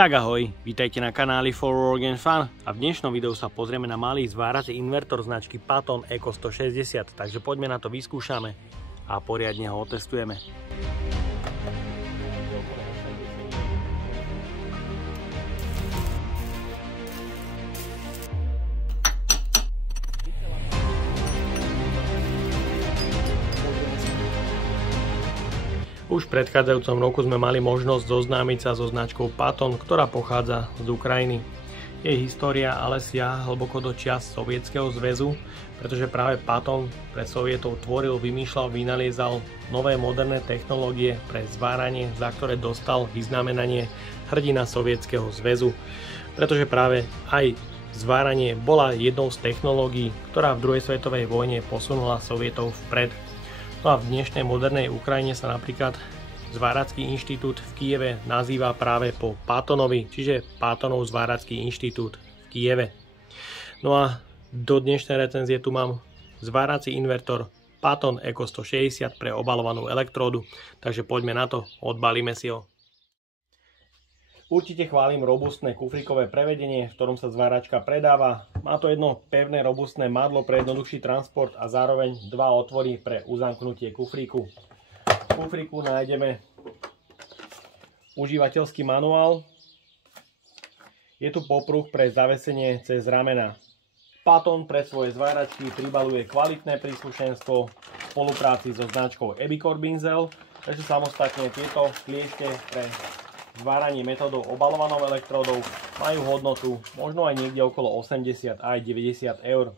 Tak ahoj, vítajte na kanáli For Work and Fun a v dnešnom videu sa pozrieme na malý zvárací invertor značky Patton Eco 160, takže poďme na to, vyskúšame a poriadne ho otestujeme. Už v predchádzajúcom roku sme mali možnosť zoznámiť sa so značkou Patton, ktorá pochádza z Ukrajiny. Jej história ale siaha hlboko do čias Sovietskeho zväzu, pretože práve Patton pre Sovietov tvoril, vymýšľal, vynaliezal nové moderné technológie pre zváranie, za ktoré dostal vyznamenanie hrdina Sovietskeho zväzu. Pretože práve aj zváranie bola jednou z technológií, ktorá v druhej svetovej vojne posunula Sovietov vpred. No a v dnešnej modernej Ukrajine sa napríklad Zváracký inštitút v Kyjeve nazýva práve po Pattonovi, čiže Pattonov Zváracký inštitút v Kyjeve. No a do dnešnej recenzie tu mám zvárací invertor Patton Eco 160 pre obalovanú elektródu, takže poďme na to, odbalíme si ho. Určite chválim robustné kufríkové prevedenie, v ktorom sa zváračka predáva. Má to jedno pevné robustné madlo pre jednoduchší transport a zároveň dva otvory pre uzamknutie kufríku. V kufríku nájdeme užívateľský manuál. Je tu popruh pre zavesenie cez ramena. Patton pre svoje zváračky pribaľuje kvalitné príslušenstvo v spolupráci so značkou Ebicor Binzel, takže samostatne tieto kliešte pre zváranie metódou obalovanou elektródou majú hodnotu možno aj niekde okolo 80 aj 90 eur.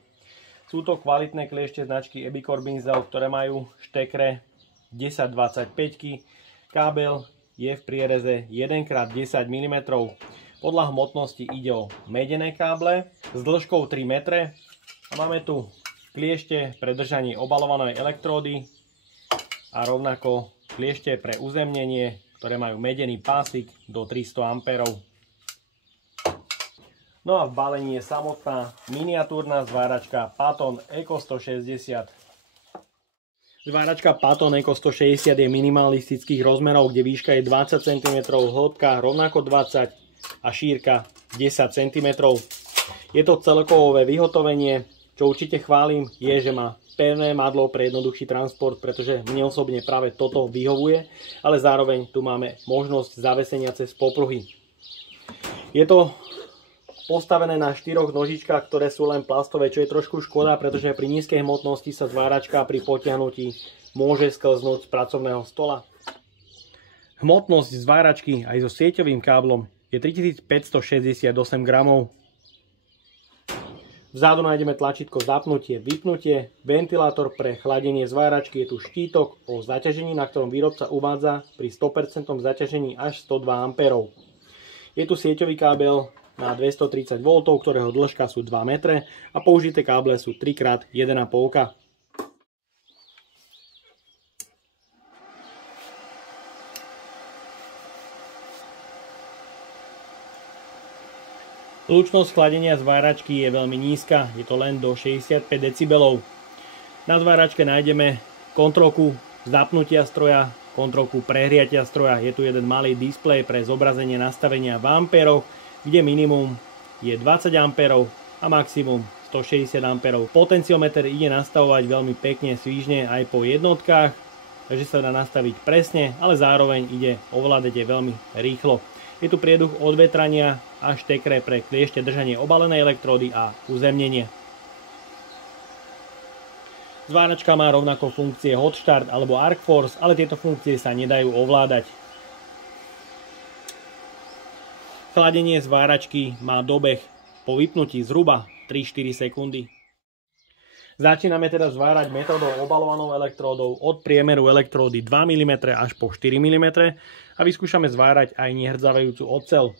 Sú to kvalitné kliešte značky Ebicor Binzel, ktoré majú štekre 10-25, kábel je v priereze 1x10 mm. Podľa hmotnosti ide o medené káble s dĺžkou 3 m a máme tu kliešte pre držanie obalovanej elektródy a rovnako kliešte pre uzemnenie, ktoré majú medený pásik do 300 A. No a v balení je samotná miniatúrna zváračka Patton Eco 160. Zváračka Patton Eco 160 je minimalistických rozmerov, kde výška je 20 cm, hĺbka rovnako 20 a šírka 10 cm. Je to celkovové vyhotovenie, čo určite chválim, je, že má pevné madlo pre jednoduchší transport, pretože mne osobne práve toto vyhovuje, ale zároveň tu máme možnosť zavesenia cez popruhy. Je to postavené na 4 nožičkách, ktoré sú len plastové, čo je trošku škoda, pretože pri nízkej hmotnosti sa zváračka pri potiahnutí môže sklznúť z pracovného stola. Hmotnosť zváračky aj so sieťovým káblom je 3568 gramov. Vzadu nájdeme tlačítko zapnutie, vypnutie, ventilátor pre chladenie zváračky, je tu štítok o zaťažení, na ktorom výrobca uvádza pri 100% zaťažení až 102 A. Je tu sieťový kábel na 230 V, ktorého dĺžka sú 2 m a použité káble sú 3x1,5. Hlučnosť chladenia zváračky je veľmi nízka, je to len do 65 decibelov. Na zváračke nájdeme kontrolku zapnutia stroja, kontrolku prehriatia stroja, je tu jeden malý displej pre zobrazenie nastavenia v amperoch, kde minimum je 20 A a maximum 160 A. Potenciometer ide nastavovať veľmi pekne, svížne aj po jednotkách, takže sa dá nastaviť presne, ale zároveň ide ovládať veľmi rýchlo. Je tu prieduch odvetrania a štekre pre kliešte držanie obalenej elektródy a uzemnenie. Zváračka má rovnako funkcie Hot Start alebo Arc Force, ale tieto funkcie sa nedajú ovládať. Chladenie zváračky má dobeh po vypnutí zhruba 3-4 sekundy. Začíname teda zvárať metódou obalovanou elektródou od priemeru elektródy 2 mm až po 4 mm a vyskúšame zvárať aj nehrdzavejúcu oceľ.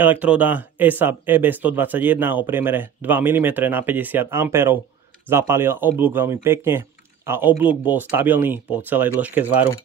Elektróda ESAB EB121 o priemere 2 mm na 50 A zapálila oblúk veľmi pekne a oblúk bol stabilný po celej dĺžke zvaru.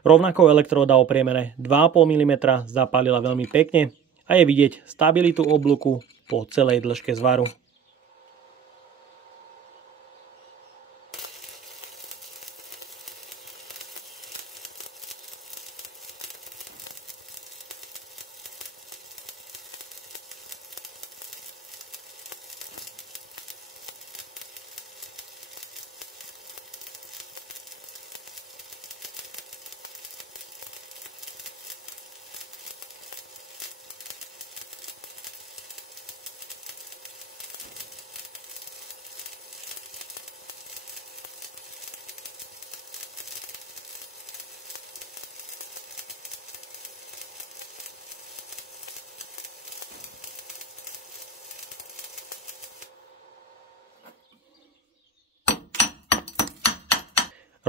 Rovnako elektróda o priemere 2,5 mm zapálila veľmi pekne a je vidieť stabilitu oblúku po celej dĺžke zvaru.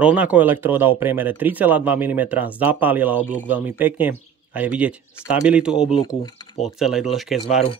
Rovnako elektróda o priemere 3,2 mm zapálila oblúk veľmi pekne a je vidieť stabilitu oblúku po celej dĺžke zvaru.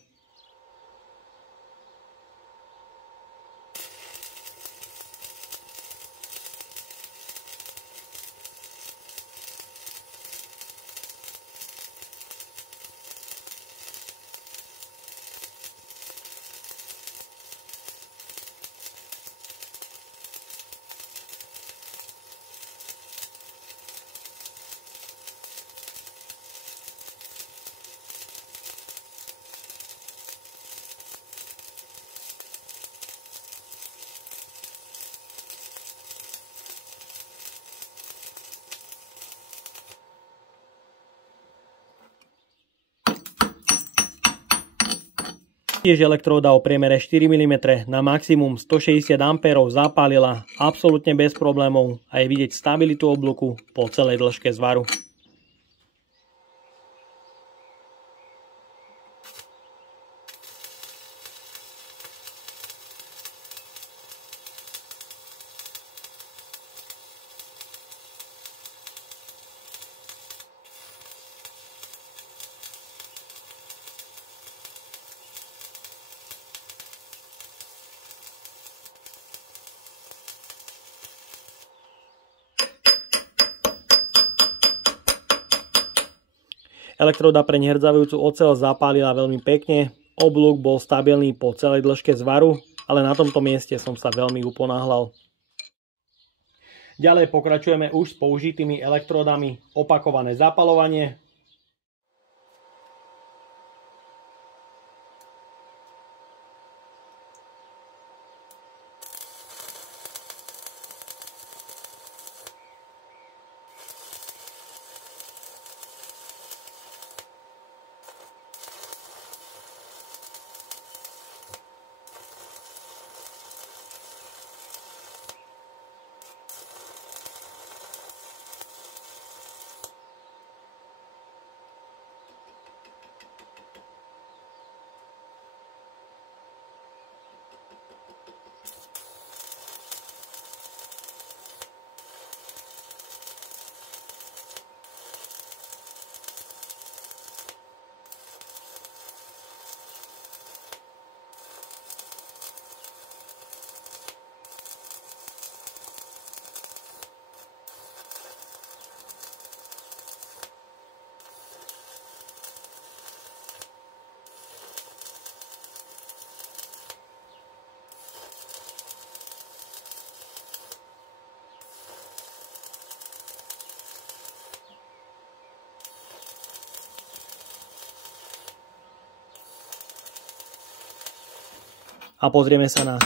Tiež elektróda o priemere 4 mm na maximum 160 A zapálila absolútne bez problémov a je vidieť stabilitu oblúku po celej dĺžke zvaru. Elektróda pre nehrdzavujúcu oceľ zapálila veľmi pekne, oblúk bol stabilný po celej dĺžke zvaru, ale na tomto mieste som sa veľmi uponáhľal. Ďalej pokračujeme už s použitými elektródami, opakované zapaľovanie. A pozrieme sa na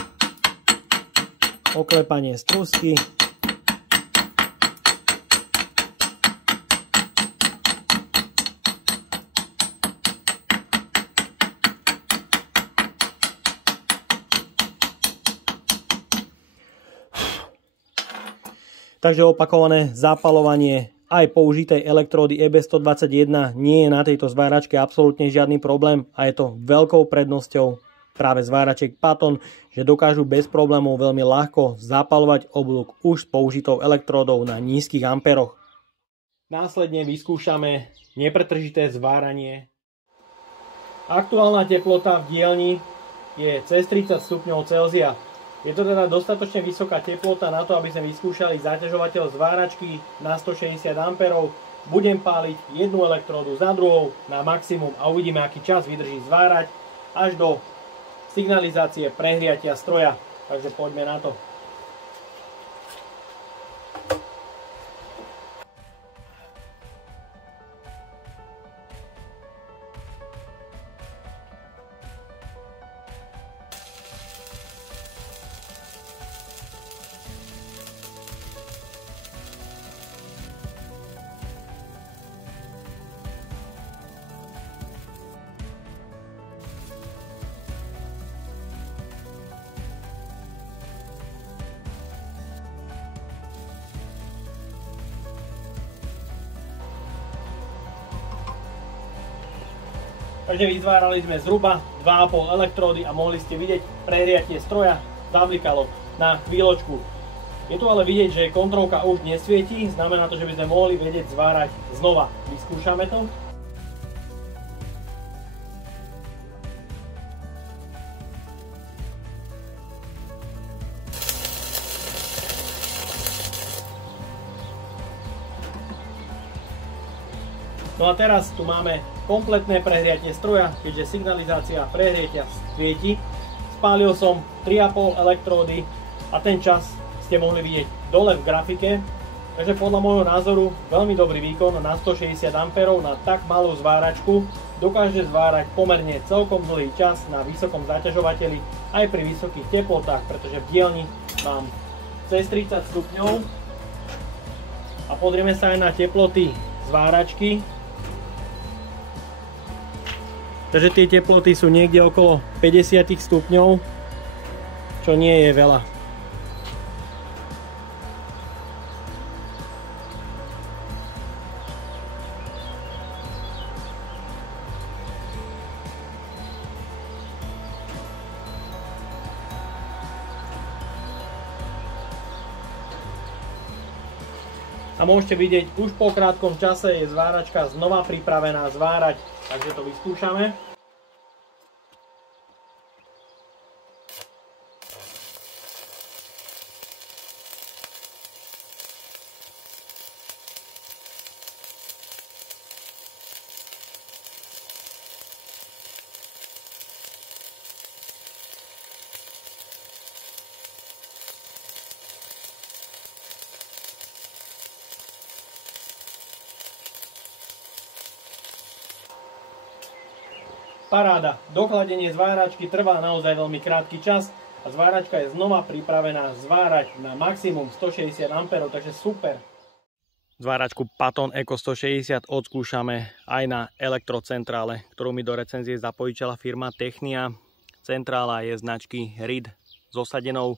oklepanie strusky. Takže opakované zapaľovanie aj použitej elektródy EB121 nie je na tejto zváračke absolútne žiadny problém a je to veľkou prednosťou práve zváračiek Paton, že dokážu bez problémov veľmi ľahko zapaľovať oblúk už s použitou elektródou na nízkych amperoch. Následne vyskúšame nepretržité zváranie. Aktuálna teplota v dielni je cez 30 stupňov Celzia. Je to teda dostatočne vysoká teplota na to, aby sme vyskúšali zaťažovateľ zváračky na 160 A. Budem páliť jednu elektródu za druhou na maximum a uvidíme, aký čas vydrží zvárať až do signalizácie prehriatia stroja. Takže poďme na to. Takže vyzvárali sme zhruba 2,5 elektródy a mohli ste vidieť prehriatie stroja zablikalo na chvíľočku. Je tu ale vidieť, že kontrolka už nesvietí, znamená to, že by sme mohli vedieť zvárať znova. Vyskúšame to. No a teraz tu máme kompletné prehriatie stroja, keďže signalizácia prehriatia svieti. Spálil som 3,5 elektródy a ten čas ste mohli vidieť dole v grafike. Takže podľa môjho názoru veľmi dobrý výkon na 160 A na tak malú zváračku. Dokáže zvárať pomerne celkom dlhý čas na vysokom zaťažovateli aj pri vysokých teplotách, pretože v dielni mám cez 30 stupňov. A pozrieme sa aj na teploty zváračky. Takže tie teploty sú niekde okolo 50 stupňov, čo nie je veľa. A môžete vidieť, už po krátkom čase je zváračka znova pripravená zvárať, takže to vyskúšame. Paráda, dochladenie zváračky trvá naozaj veľmi krátky čas a zváračka je znova pripravená zvárať na maximum 160 A, takže super. Zváračku Paton Eco 160 odskúšame aj na elektrocentrále, ktorú mi do recenzie zapojičala firma Technia. Centrála je značky RID s osadenou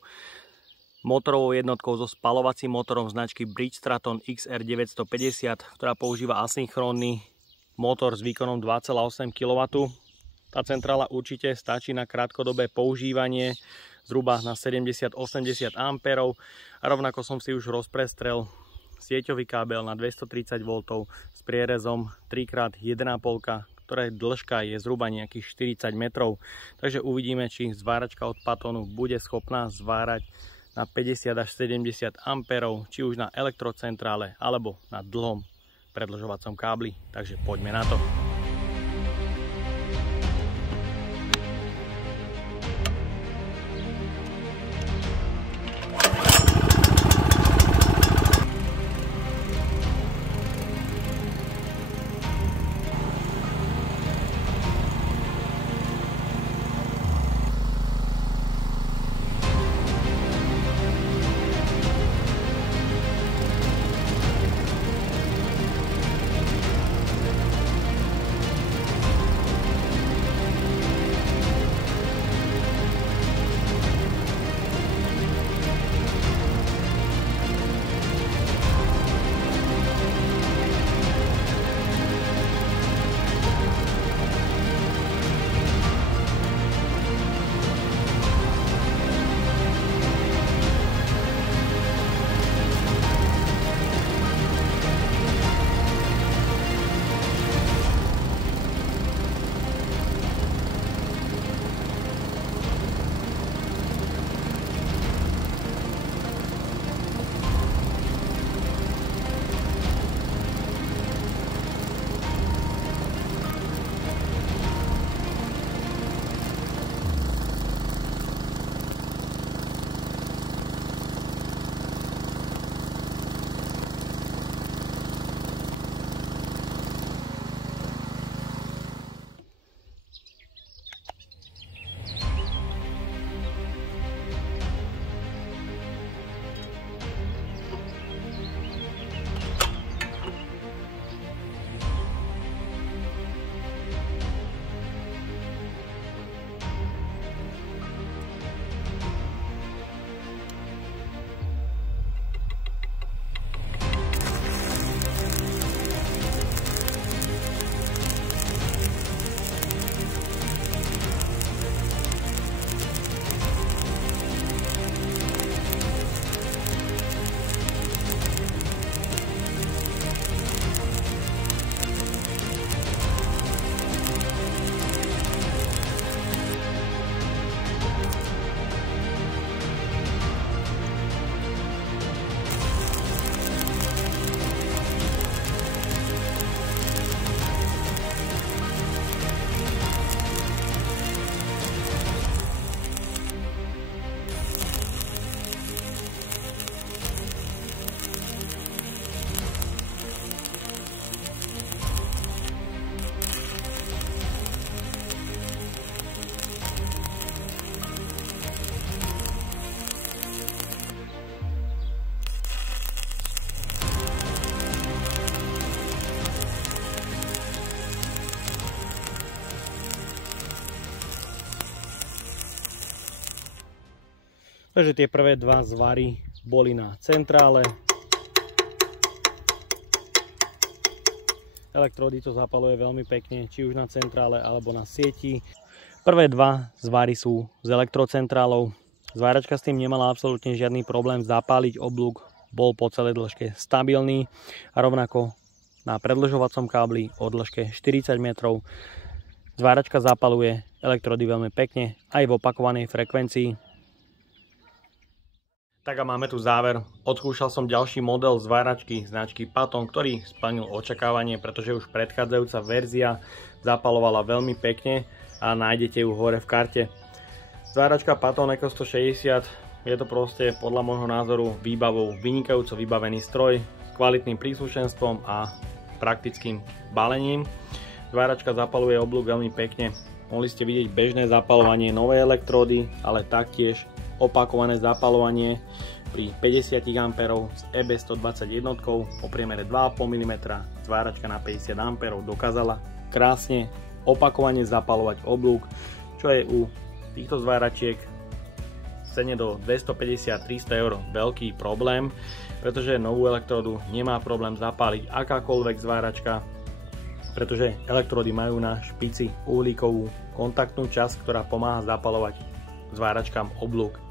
motorovou jednotkou so spaľovacím motorom značky Bridgestone XR950, ktorá používa asynchrónny motor s výkonom 2,8 kW. Tá centrála určite stačí na krátkodobé používanie zhruba na 70-80 A a rovnako som si už rozprestrel sieťový kábel na 230 V s prierezom 3x1,5, ktorej dĺžka je zhruba nejakých 40 metrov. Takže uvidíme, či zváračka od Patonu bude schopná zvárať na 50 až 70 A, či už na elektrocentrále alebo na dlhom predĺžovacom kábli. Takže poďme na to. Takže tie prvé dva zvary boli na centrále. Elektrody to zapaluje veľmi pekne, či už na centrále alebo na sieti. Prvé dva zvary sú s elektrocentrálou. Zváračka s tým nemala absolútne žiadny problém zapáliť oblúk, bol po celej dĺžke stabilný a rovnako na predĺžovacom kábli o dĺžke 40 metrov. Zváračka zapaluje elektrody veľmi pekne aj v opakovanej frekvencii. Tak a máme tu záver. Odskúšal som ďalší model zváračky značky Paton, ktorý splnil očakávanie, pretože už predchádzajúca verzia zapalovala veľmi pekne a nájdete ju hore v karte. Zváračka Paton Eco 160 je to proste podľa môjho názoru výbavou vynikajúco vybavený stroj s kvalitným príslušenstvom a praktickým balením. Zváračka zapaluje oblúk veľmi pekne. Mohli ste vidieť bežné zapalovanie novej elektródy, ale taktiež opakované zapalovanie pri 50 A s EB 121 o priemere 2,5 mm. Zváračka na 50 A dokázala krásne opakovane zapalovať oblúk, čo je u týchto zváračiek v cene do 250-300 eur veľký problém, pretože novú elektródu nemá problém zapáliť akákoľvek zváračka, pretože elektródy majú na špici uhlíkovú kontaktnú časť, ktorá pomáha zapalovať zváračkám oblúk.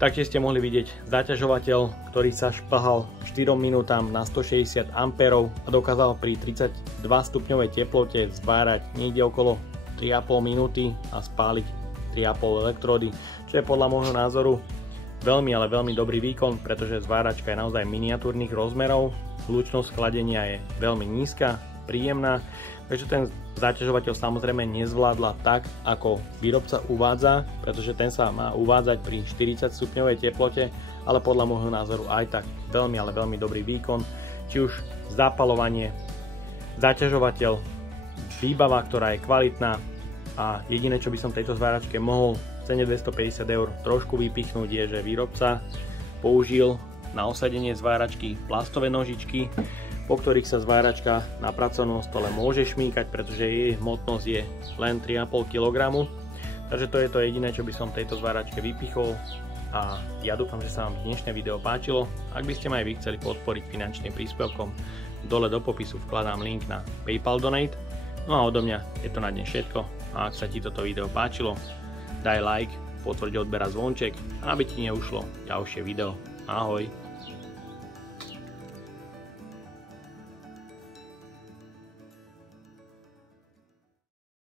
Taktiež ste mohli vidieť zaťažovateľ, ktorý sa šplhal 4 minútam na 160 A a dokázal pri 32 stupňovej teplote zvárať niekde okolo 3,5 minúty a spáliť 3,5 elektródy, čo je podľa môjho názoru veľmi, ale veľmi dobrý výkon, pretože zváračka je naozaj miniatúrnych rozmerov, hlučnosť chladenia je veľmi nízka, príjemná, takže ten zaťažovateľ samozrejme nezvládla tak, ako výrobca uvádza, pretože ten sa má uvádzať pri 40 stupňovej teplote, ale podľa môjho názoru aj tak veľmi, ale veľmi dobrý výkon, či už zapalovanie, zaťažovateľ, výbava, ktorá je kvalitná a jediné, čo by som tejto zváračke mohol v cene 250 eur trošku vypichnúť, je, že výrobca použil na osadenie zváračky plastové nožičky, po ktorých sa zváračka na pracovnom stole môže šmýkať, pretože jej hmotnosť je len 3,5 kg. Takže to je to jediné, čo by som tejto zváračke vypichol a ja dúfam, že sa vám dnešné video páčilo. Ak by ste ma aj vy chceli podporiť finančným príspevkom, dole do popisu vkladám link na PayPal Donate. No a odo mňa je to na dnes všetko a ak sa ti toto video páčilo, daj like, potvrď odber a zvonček, aby ti neušlo ďalšie video. Ahoj!